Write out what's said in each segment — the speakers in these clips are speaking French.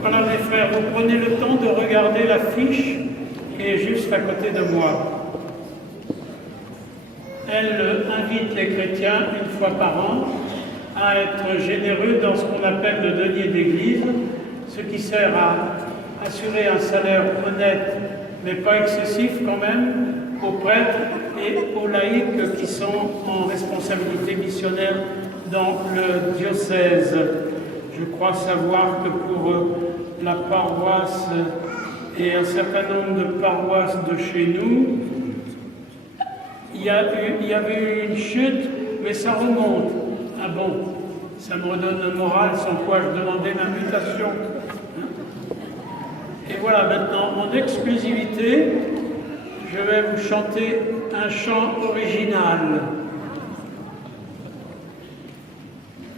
Voilà mes frères, vous prenez le temps de regarder l'affiche qui est juste à côté de moi. Elle invite les chrétiens une fois par an à être généreux dans ce qu'on appelle le denier d'église, ce qui sert à assurer un salaire honnête mais pas excessif quand même aux prêtres et aux laïcs qui sont en responsabilité missionnaire dans le diocèse. Je crois savoir que pour la paroisse et un certain nombre de paroisses de chez nous, il y avait eu une chute, mais ça remonte. Ah bon, ça me redonne le moral, sans quoi je demandais l'imputation. Et voilà, maintenant, en exclusivité, je vais vous chanter un chant original.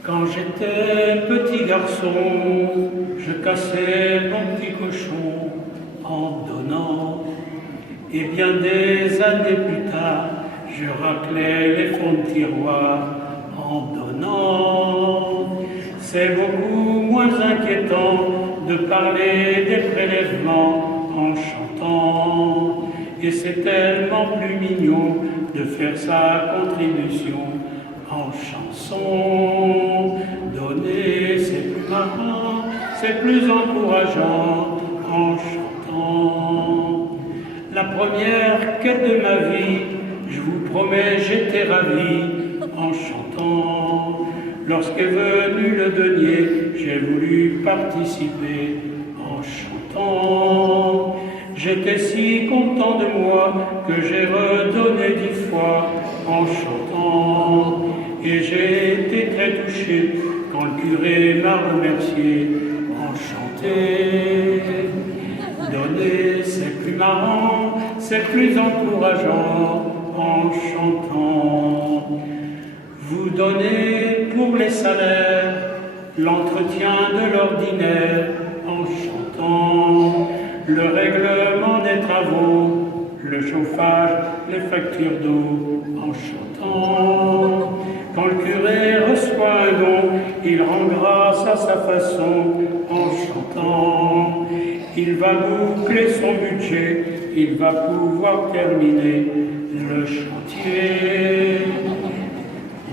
Quand j'étais petit garçon, je cassais mon petit cochon en donnant. Et bien des années plus tard, je raclais les fonds de tiroir en donnant. C'est beaucoup moins inquiétant de parler des prélèvements en chantant. Et c'est tellement plus mignon de faire sa contribution en chanson. Donner, c'est plus marrant, c'est plus encourageant en chantant. La première quête de ma vie, je vous promets, j'étais ravi en chantant. Lorsqu'est venu le denier, j'ai voulu participer en chantant. J'étais si content de moi que j'ai redonné 10 fois en chantant. Et j'ai été très touché quand le curé m'a remercié en chanter. Donner, c'est plus marrant, c'est plus encourageant en chantant. Vous donnez pour les salaires, l'entretien de l'ordinaire en chantant, le règlement des travaux, le chauffage, les factures d'eau en chantant. Quand le curé reçoit un don, il rend grâce à sa façon en chantant. Il va boucler son budget, il va pouvoir terminer le chantier.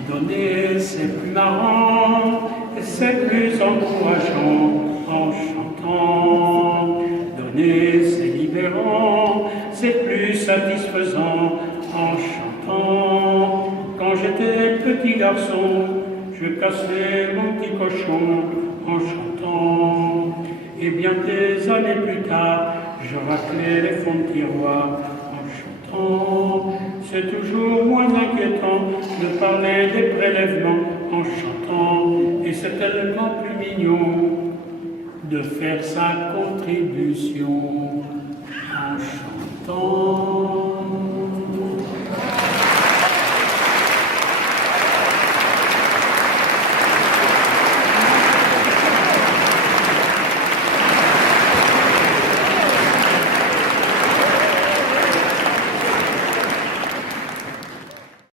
Donner, c'est plus marrant, c'est plus encourageant en chantant. Donner, c'est libérant, c'est plus satisfaisant en chantant. Quand j'étais petit garçon, je cassais mon petit cochon en chantant. Et bien des années plus tard, je raclais les fonds de tiroir en chantant. C'est toujours moins inquiétant de parler des prélèvements en chantant. Et c'est tellement plus mignon de faire sa contribution en chantant.